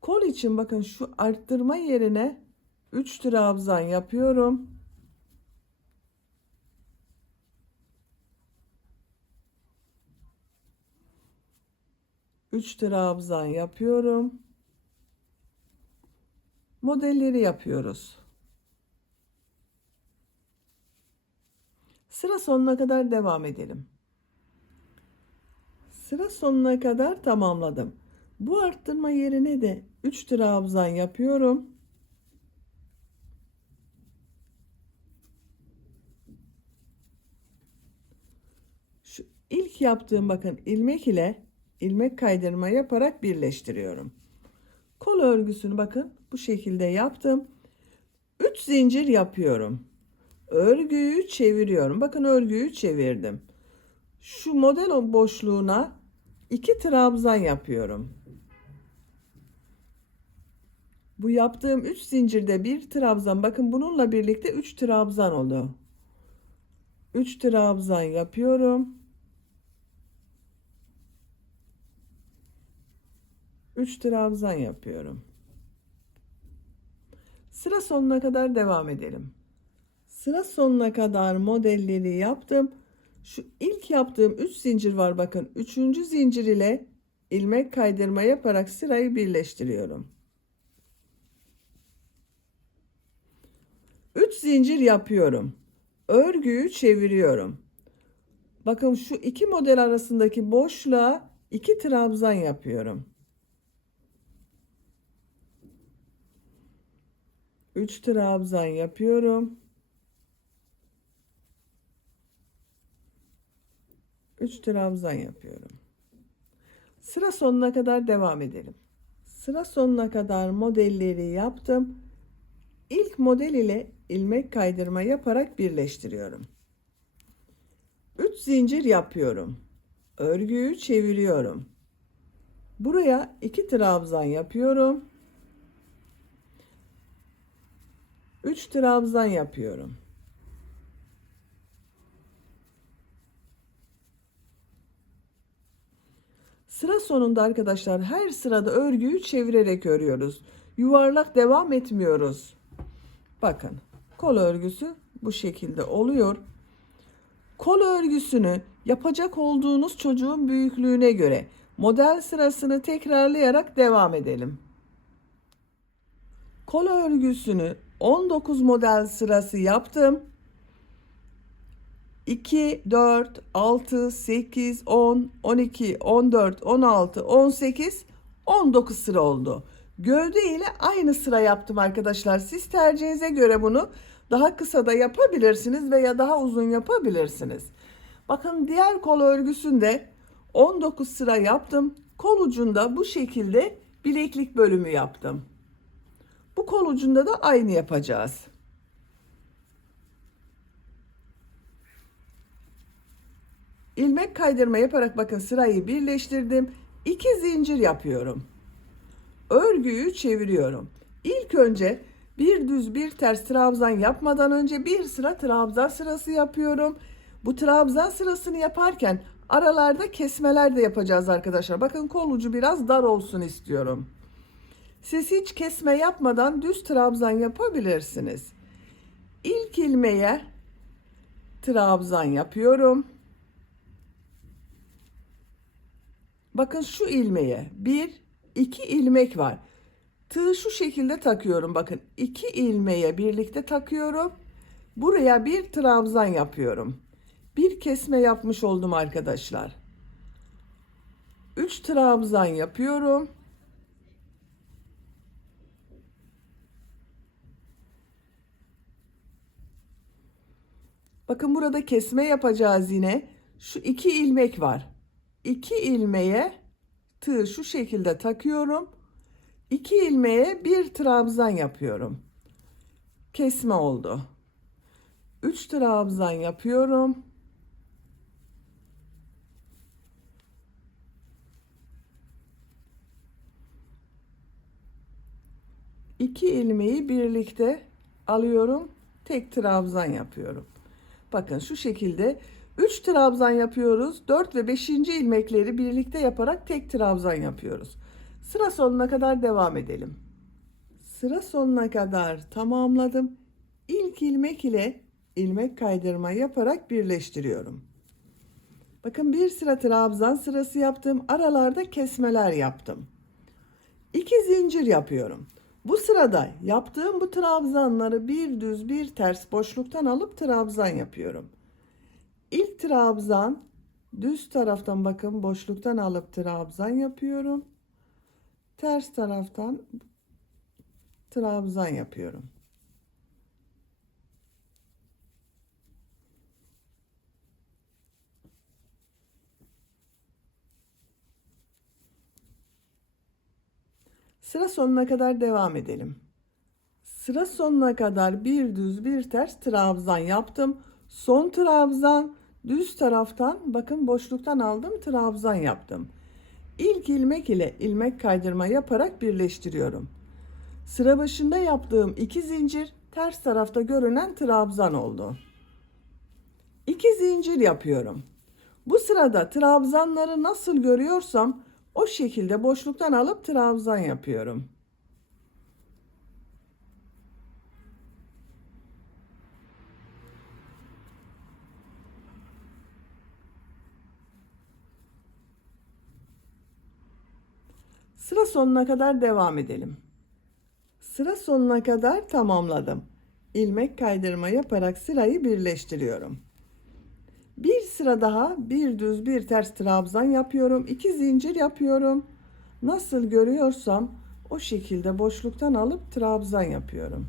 Kol için bakın şu arttırma yerine 3 trabzan yapıyorum. Üç trabzan yapıyorum. Modelleri yapıyoruz. Sıra sonuna kadar devam edelim. Sıra sonuna kadar tamamladım. Bu arttırma yerine de 3 trabzan yapıyorum. Şu ilk yaptığım bakın ilmek ile ilmek kaydırma yaparak birleştiriyorum. Kol örgüsünü bakın bu şekilde yaptım. 3 zincir yapıyorum. Örgüyü çeviriyorum. Bakın örgüyü çevirdim. Şu model boşluğuna 2 trabzan yapıyorum. Bu yaptığım 3 zincirde bir trabzan, bakın bununla birlikte 3 trabzan oldu. 3 trabzan yapıyorum. 3 trabzan yapıyorum. Sıra sonuna kadar devam edelim. Sıra sonuna kadar modelleri yaptım. Şu ilk yaptığım 3 zincir var, bakın 3. zincir ile ilmek kaydırma yaparak sırayı birleştiriyorum. 3 zincir yapıyorum. Örgüyü çeviriyorum. Bakın şu iki model arasındaki boşluğa 2 trabzan yapıyorum. 3 trabzan yapıyorum. 3 trabzan yapıyorum. Sıra sonuna kadar devam edelim. Sıra sonuna kadar modelleri yaptım. İlk model ile ilmek kaydırma yaparak birleştiriyorum. 3 zincir yapıyorum. Örgüyü çeviriyorum. Buraya 2 trabzan yapıyorum. 3 trabzan yapıyorum. Sıra sonunda arkadaşlar her sırada örgüyü çevirerek örüyoruz. Yuvarlak devam etmiyoruz. Bakın kol örgüsü bu şekilde oluyor. Kol örgüsünü yapacak olduğunuz çocuğun büyüklüğüne göre model sırasını tekrarlayarak devam edelim. Kol örgüsünü 19 model sırası yaptım. 2, 4, 6, 8, 10, 12, 14, 16, 18, 19 sıra oldu. Gövde ile aynı sıra yaptım arkadaşlar. Siz tercihinize göre bunu daha kısa da yapabilirsiniz veya daha uzun yapabilirsiniz. Bakın diğer kol örgüsünde 19 sıra yaptım. Kol ucunda bu şekilde bileklik bölümü yaptım. Bu kol ucunda da aynı yapacağız. İlmek kaydırma yaparak bakın sırayı birleştirdim. 2 zincir yapıyorum. Örgüyü çeviriyorum. İlk önce bir düz bir ters trabzan yapmadan önce bir sıra trabzan sırası yapıyorum. Bu trabzan sırasını yaparken aralarda kesmeler de yapacağız arkadaşlar. Bakın kol ucu biraz dar olsun istiyorum. Siz hiç kesme yapmadan düz trabzan yapabilirsiniz. İlk ilmeğe trabzan yapıyorum. Bakın şu ilmeğe 1, 2 ilmek var. Tığı şu şekilde takıyorum. Bakın 2 ilmeğe birlikte takıyorum. Buraya bir trabzan yapıyorum. Bir kesme yapmış oldum arkadaşlar. 3 trabzan yapıyorum. Bakın burada kesme yapacağız yine. Şu 2 ilmek var. 2 ilmeğe tığı şu şekilde takıyorum. 2 ilmeğe bir trabzan yapıyorum. Kesme oldu. 3 trabzan yapıyorum. 2 ilmeği birlikte alıyorum. Tek trabzan yapıyorum. Bakın şu şekilde 3 trabzan yapıyoruz. 4 ve 5. ilmekleri birlikte yaparak tek trabzan yapıyoruz. Sıra sonuna kadar devam edelim. Sıra sonuna kadar tamamladım. İlk ilmek ile ilmek kaydırma yaparak birleştiriyorum. Bakın bir sıra trabzan sırası yaptım. Aralarda kesmeler yaptım. 2 zincir yapıyorum. Bu sırada yaptığım bu trabzanları bir düz bir ters boşluktan alıp trabzan yapıyorum. İlk trabzan düz taraftan bakın boşluktan alıp trabzan yapıyorum. Ters taraftan trabzan yapıyorum. Sıra sonuna kadar devam edelim. Sıra sonuna kadar bir düz bir ters trabzan yaptım. Son trabzan düz taraftan bakın boşluktan aldım trabzan yaptım. İlk ilmek ile ilmek kaydırma yaparak birleştiriyorum. Sıra başında yaptığım 2 zincir ters tarafta görünen trabzan oldu. 2 zincir yapıyorum. Bu sırada trabzanları nasıl görüyorsam o şekilde boşluktan alıp trabzan yapıyorum. Sıra sonuna kadar devam edelim. Sıra sonuna kadar tamamladım. İlmek kaydırma yaparak sırayı birleştiriyorum. Bir sıra daha bir düz bir ters trabzan yapıyorum. 2 zincir yapıyorum. Nasıl görüyorsam o şekilde boşluktan alıp trabzan yapıyorum.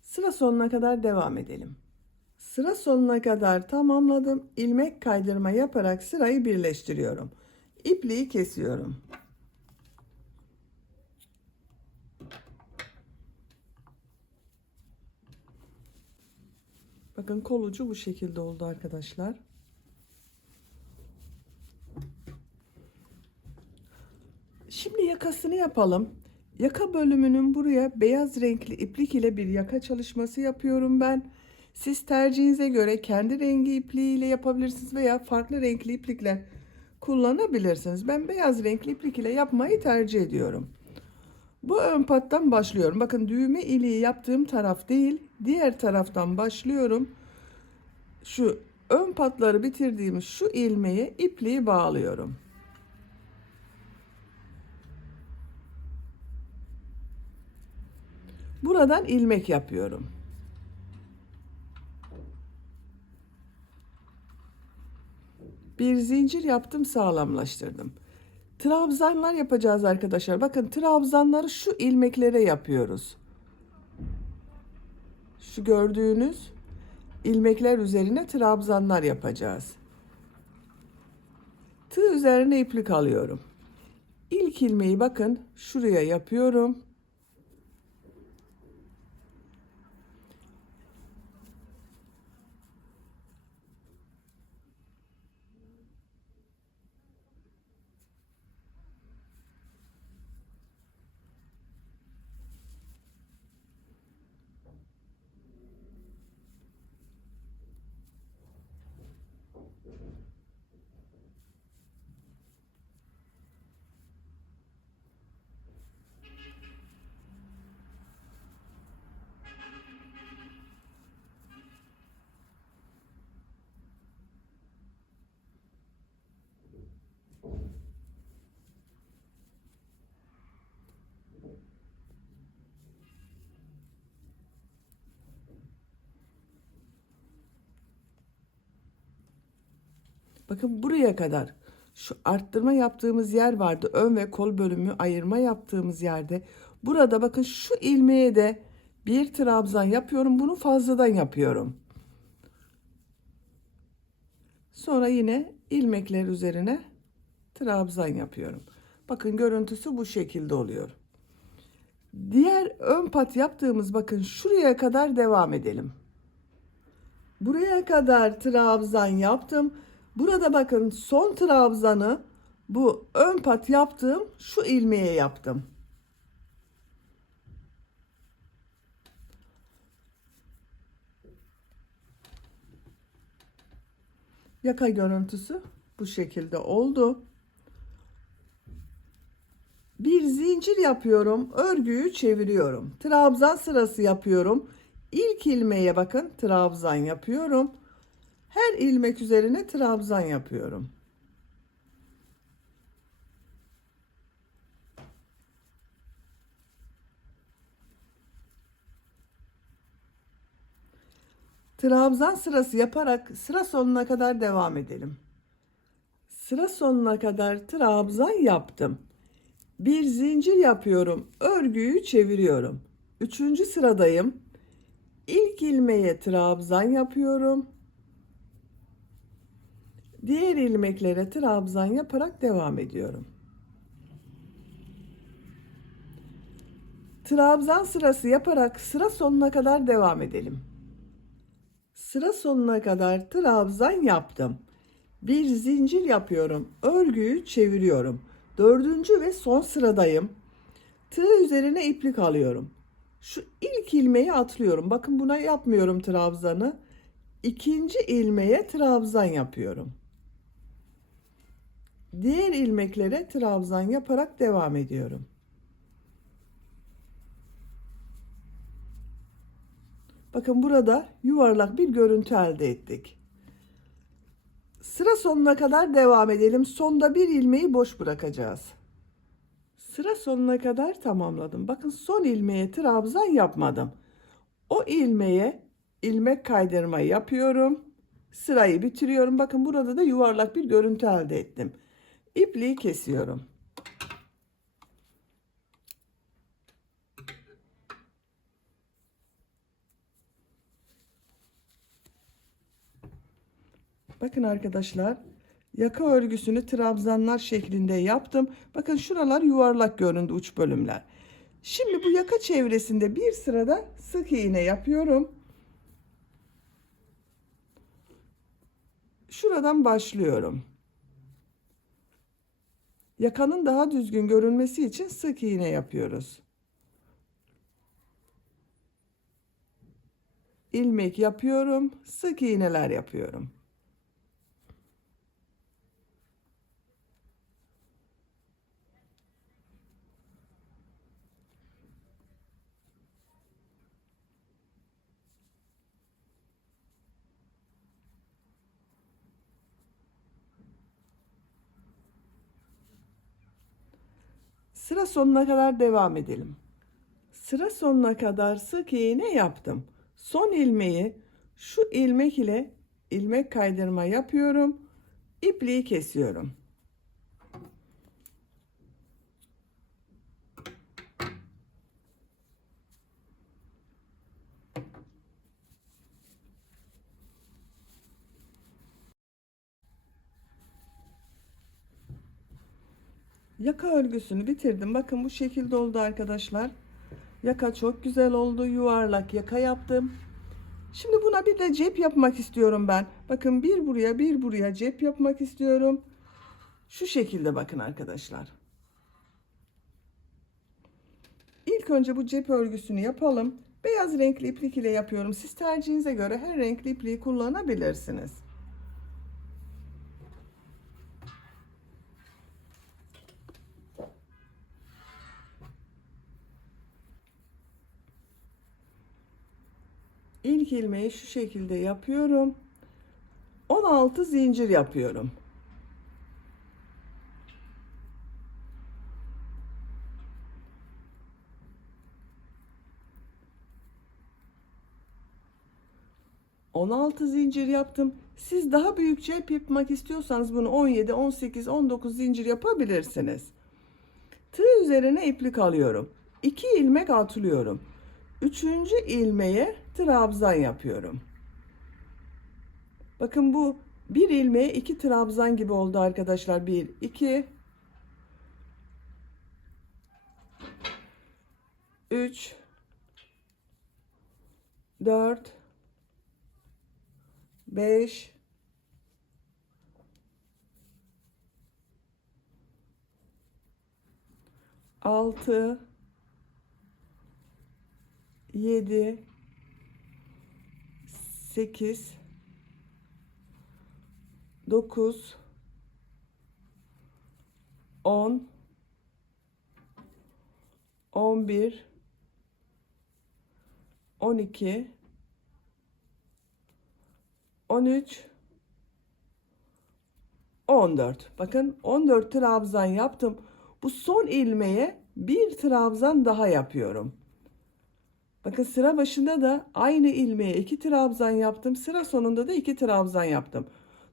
Sıra sonuna kadar devam edelim. Sıra sonuna kadar tamamladım. İlmek kaydırma yaparak sırayı birleştiriyorum. İpliği kesiyorum. Bakın kol ucu bu şekilde oldu arkadaşlar. Şimdi yakasını yapalım. Yaka bölümünün buraya beyaz renkli iplik ile bir yaka çalışması yapıyorum ben. Siz tercihinize göre kendi rengi ipliği ile yapabilirsiniz veya farklı renkli iplikler kullanabilirsiniz. Ben beyaz renkli iplik ile yapmayı tercih ediyorum. Bu ön pattan başlıyorum. Bakın düğme iliği yaptığım taraf değil, diğer taraftan başlıyorum. Şu ön patları bitirdiğimiz şu ilmeğe ipliği bağlıyorum. Buradan ilmek yapıyorum. Bir zincir yaptım, sağlamlaştırdım. Trabzanlar yapacağız arkadaşlar. Bakın trabzanları şu ilmeklere yapıyoruz. Şu gördüğünüz ilmekler üzerine trabzanlar yapacağız. Tığ üzerine iplik alıyorum. İlk ilmeği bakın şuraya yapıyorum. Bakın buraya kadar şu arttırma yaptığımız yer vardı. Ön ve kol bölümü ayırma yaptığımız yerde. Burada bakın şu ilmeğe de bir trabzan yapıyorum. Bunu fazladan yapıyorum. Sonra yine ilmekler üzerine trabzan yapıyorum. Bakın görüntüsü bu şekilde oluyor. Diğer ön pat yaptığımız bakın şuraya kadar devam edelim. Buraya kadar trabzan yaptım. Burada bakın son trabzanı bu ön pat yaptığım şu ilmeğe yaptım. Yaka görüntüsü bu şekilde oldu. Bir zincir yapıyorum, örgüyü çeviriyorum. Trabzan sırası yapıyorum. İlk ilmeğe bakın trabzan yapıyorum. Her ilmek üzerine trabzan yapıyorum. Trabzan sırası yaparak sıra sonuna kadar devam edelim. Sıra sonuna kadar trabzan yaptım. Bir zincir yapıyorum. Örgüyü çeviriyorum. Üçüncü sıradayım. İlk ilmeğe trabzan yapıyorum. Diğer ilmeklere trabzan yaparak devam ediyorum. Trabzan sırası yaparak sıra sonuna kadar devam edelim. Sıra sonuna kadar trabzan yaptım. Bir zincir yapıyorum. Örgüyü çeviriyorum. Dördüncü ve son sıradayım. Tığ üzerine iplik alıyorum. Şu ilk ilmeği atlıyorum. Bakın buna yapmıyorum trabzanı. İkinci ilmeğe trabzan yapıyorum. Diğer ilmeklere trabzan yaparak devam ediyorum. Bakın burada yuvarlak bir görüntü elde ettik. Sıra sonuna kadar devam edelim. Sonda bir ilmeği boş bırakacağız. Sıra sonuna kadar tamamladım. Bakın son ilmeğe trabzan yapmadım. O ilmeğe ilmek kaydırma yapıyorum. Sırayı bitiriyorum. Bakın burada da yuvarlak bir görüntü elde ettim. İpliği kesiyorum. Bakın arkadaşlar, yaka örgüsünü trabzanlar şeklinde yaptım. Bakın şuralar yuvarlak göründü, uç bölümler. Şimdi bu yaka çevresinde bir sırada sık iğne yapıyorum. Şuradan başlıyorum. Yakanın daha düzgün görünmesi için sık iğne yapıyoruz. İlmek yapıyorum, sık iğneler yapıyorum. Sıra sonuna kadar devam edelim. Sıra sonuna kadar sık iğne yaptım. Son ilmeği şu ilmek ile ilmek kaydırma yapıyorum. İpliği kesiyorum. Yaka örgüsünü bitirdim. Bakın bu şekilde oldu arkadaşlar. Yaka çok güzel oldu. Yuvarlak yaka yaptım. Şimdi buna bir de cep yapmak istiyorum ben. Bakın bir buraya bir buraya cep yapmak istiyorum. Şu şekilde bakın arkadaşlar. İlk önce bu cep örgüsünü yapalım. Beyaz renkli iplik ile yapıyorum. Siz tercihinize göre her renkli ipliği kullanabilirsiniz. İlk ilmeği şu şekilde yapıyorum. 16 zincir yapıyorum. On 16 zincir yaptım. Siz daha büyük cep yapmak istiyorsanız bunu 17, 18, 19 zincir yapabilirsiniz. Tığ üzerine iplik alıyorum. 2 ilmek atlıyorum. Üçüncü ilmeğe trabzan yapıyorum. Bakın bu bir ilmeğe 2 trabzan gibi oldu arkadaşlar. 1, 2. 3, 4, 5, 6, 7, 8, 9, 10, 11, 12, 13, 14. Bakın 14 trabzan yaptım. Bu son ilmeğe bir trabzan daha yapıyorum. Bakın sıra başında da aynı ilmeğe 2 trabzan yaptım. Sıra sonunda da 2 trabzan yaptım.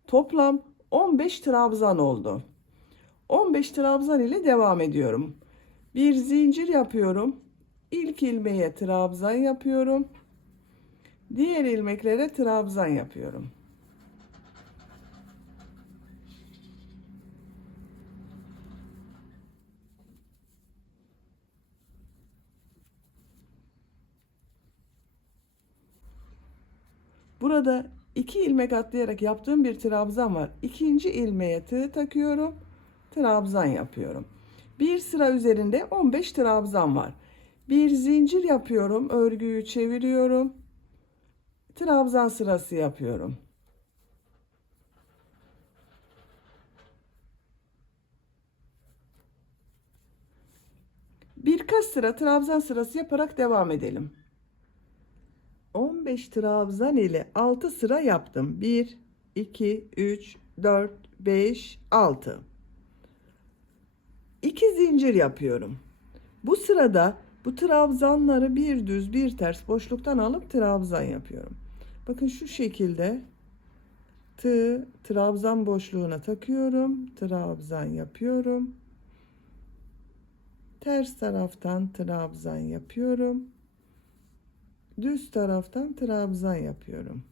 Toplam 15 trabzan oldu. 15 trabzan ile devam ediyorum. Bir zincir yapıyorum. İlk ilmeğe trabzan yapıyorum. Diğer ilmeklere trabzan yapıyorum. Burada 2 ilmek atlayarak yaptığım bir trabzan var. İkinci ilmeğe tığ takıyorum. Trabzan yapıyorum. Bir sıra üzerinde 15 trabzan var. Bir zincir yapıyorum. Örgüyü çeviriyorum. Trabzan sırası yapıyorum. Birkaç sıra trabzan sırası yaparak devam edelim. 15 trabzan ile 6 sıra yaptım. 1, 2, 3, 4, 5, 6. 2 zincir yapıyorum. Bu sırada bu trabzanları bir düz bir ters boşluktan alıp trabzan yapıyorum. Bakın şu şekilde tığ trabzan boşluğuna takıyorum. Trabzan yapıyorum. Ters taraftan trabzan yapıyorum. Düz taraftan trabzan yapıyorum.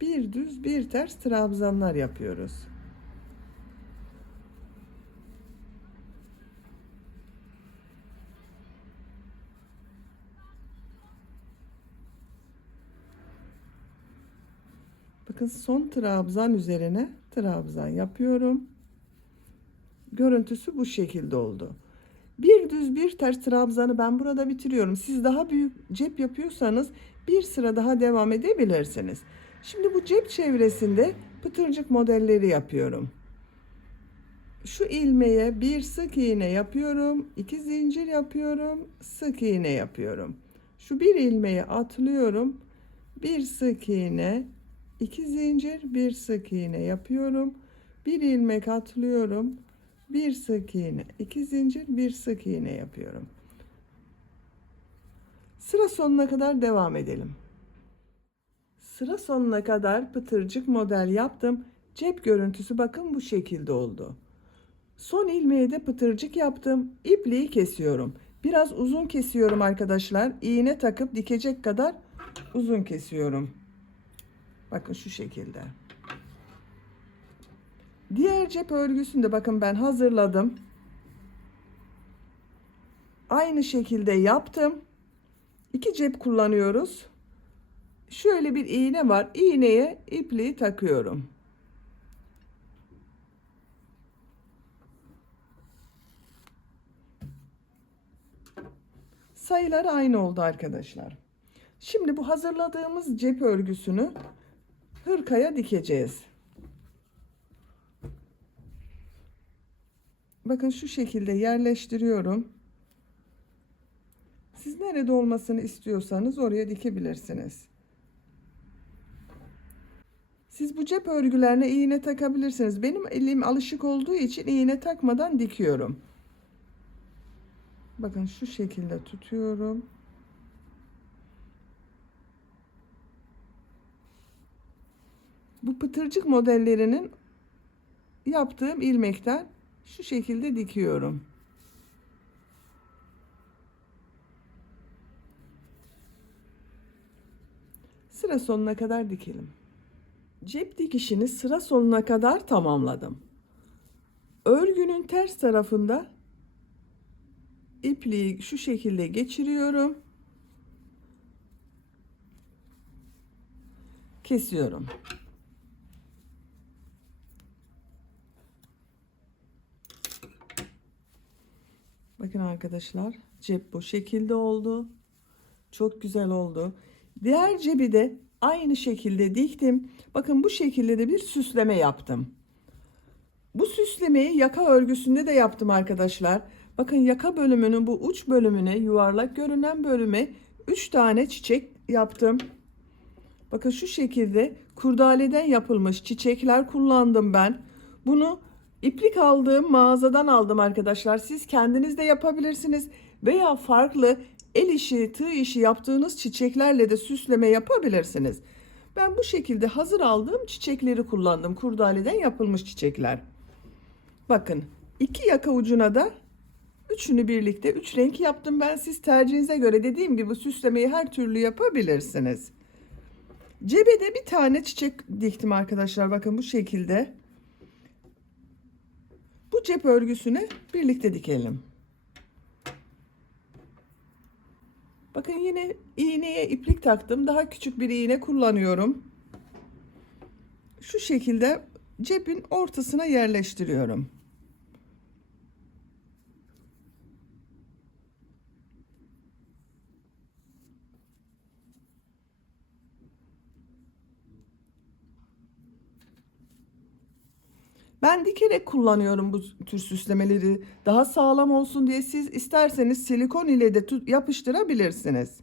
Bir düz bir ters trabzanlar yapıyoruz. Bakın son trabzan üzerine trabzan yapıyorum. Görüntüsü bu şekilde oldu. Bir düz bir ters trabzanı ben burada bitiriyorum. Siz daha büyük cep yapıyorsanız bir sıra daha devam edebilirsiniz. Şimdi bu cep çevresinde pıtırcık modelleri yapıyorum. Şu ilmeğe bir sık iğne yapıyorum. 2 zincir yapıyorum. Sık iğne yapıyorum. Şu bir ilmeği atlıyorum. Bir sık iğne, 2 zincir, bir sık iğne yapıyorum. Bir ilmek atlıyorum. Bir sık iğne, 2 zincir, bir sık iğne yapıyorum. Sıra sonuna kadar devam edelim. Sıra sonuna kadar pıtırcık model yaptım. Cep görüntüsü bakın bu şekilde oldu. Son ilmeğe de pıtırcık yaptım. İpliği kesiyorum. Biraz uzun kesiyorum arkadaşlar. İğne takıp dikecek kadar uzun kesiyorum. Bakın şu şekilde. Diğer cep örgüsünü de bakın ben hazırladım. Aynı şekilde yaptım. 2 cep kullanıyoruz. Şöyle bir iğne var. İğneye ipliği takıyorum. Sayıları aynı oldu arkadaşlar. Şimdi bu hazırladığımız cep örgüsünü hırkaya dikeceğiz. Bakın şu şekilde yerleştiriyorum. Siz nerede olmasını istiyorsanız oraya dikebilirsiniz. Siz bu cep örgülerine iğne takabilirsiniz. Benim elim alışık olduğu için iğne takmadan dikiyorum. Bakın şu şekilde tutuyorum. Bu pıtırcık modellerinin yaptığım ilmekten şu şekilde dikiyorum. Sıra sonuna kadar dikelim. Cep dikişini sıra sonuna kadar tamamladım. Örgünün ters tarafında ipliği şu şekilde geçiriyorum. Kesiyorum. Bakın arkadaşlar, cep bu şekilde oldu. Çok güzel oldu. Diğer cebi de aynı şekilde diktim. Bakın bu şekilde de bir süsleme yaptım. Bu süslemeyi yaka örgüsünde de yaptım arkadaşlar. Bakın yaka bölümünün bu uç bölümüne, yuvarlak görünen bölüme 3 tane çiçek yaptım. Bakın şu şekilde kurdaleden yapılmış çiçekler kullandım ben. Bunu iplik aldığım mağazadan aldım arkadaşlar. Siz kendiniz de yapabilirsiniz veya farklı el işi, tığ işi yaptığınız çiçeklerle de süsleme yapabilirsiniz. Ben bu şekilde hazır aldığım çiçekleri kullandım. Kurdaleden yapılmış çiçekler. Bakın iki yaka ucuna da üçünü birlikte 3 renk yaptım ben. Siz tercihinize göre dediğim gibi süslemeyi her türlü yapabilirsiniz. Cebe de bir tane çiçek diktim arkadaşlar. Bakın bu şekilde. Bu cep örgüsünü birlikte dikelim. Bakın yine iğneye iplik taktım. Daha küçük bir iğne kullanıyorum. Şu şekilde cebin ortasına yerleştiriyorum. Ben dikerek kullanıyorum bu tür süslemeleri. Daha sağlam olsun diye siz isterseniz silikon ile de yapıştırabilirsiniz.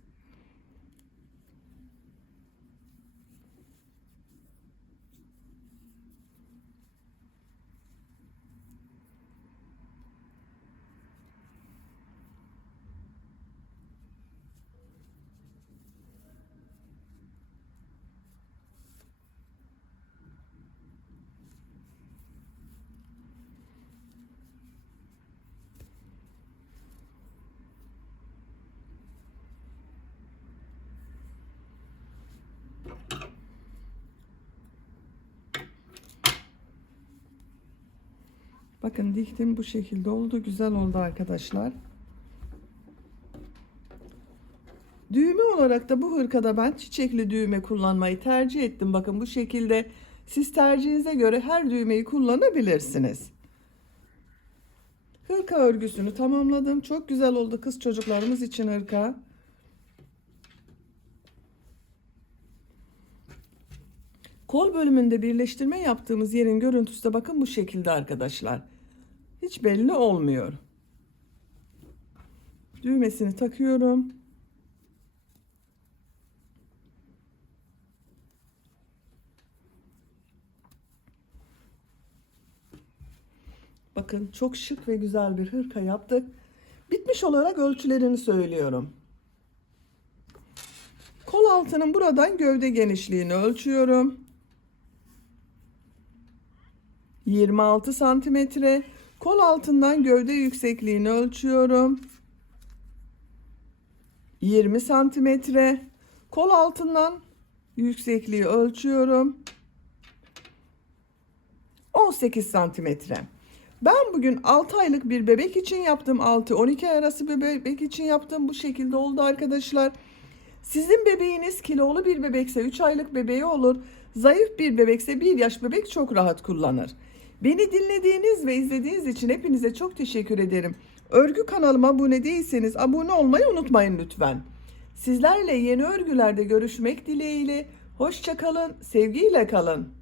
Bakın diktim, bu şekilde oldu. Güzel oldu arkadaşlar. Düğme olarak da bu hırkada ben çiçekli düğme kullanmayı tercih ettim. Bakın bu şekilde siz tercihinize göre her düğmeyi kullanabilirsiniz. Hırka örgüsünü tamamladım. Çok güzel oldu kız çocuklarımız için hırka. Kol bölümünde birleştirme yaptığımız yerin görüntüsü de bakın bu şekilde arkadaşlar. Hiç belli olmuyor. Düğmesini takıyorum. Bakın çok şık ve güzel bir hırka yaptık. Bitmiş olarak ölçülerini söylüyorum. Kol altının buradan gövde genişliğini ölçüyorum. 26 santimetre. Kol altından gövde yüksekliğini ölçüyorum. 20 santimetre. Kol altından yüksekliği ölçüyorum. 18 santimetre. Ben bugün 6 aylık bir bebek için yaptım. 6-12 ay arası bir bebek için yaptım. Bu şekilde oldu arkadaşlar. Sizin bebeğiniz kilolu bir bebekse 3 aylık bebeği olur. Zayıf bir bebekse 1 yaş bebek çok rahat kullanır. Beni dinlediğiniz ve izlediğiniz için hepinize çok teşekkür ederim. Örgü kanalıma abone değilseniz abone olmayı unutmayın lütfen. Sizlerle yeni örgülerde görüşmek dileğiyle. Hoşça kalın, sevgiyle kalın.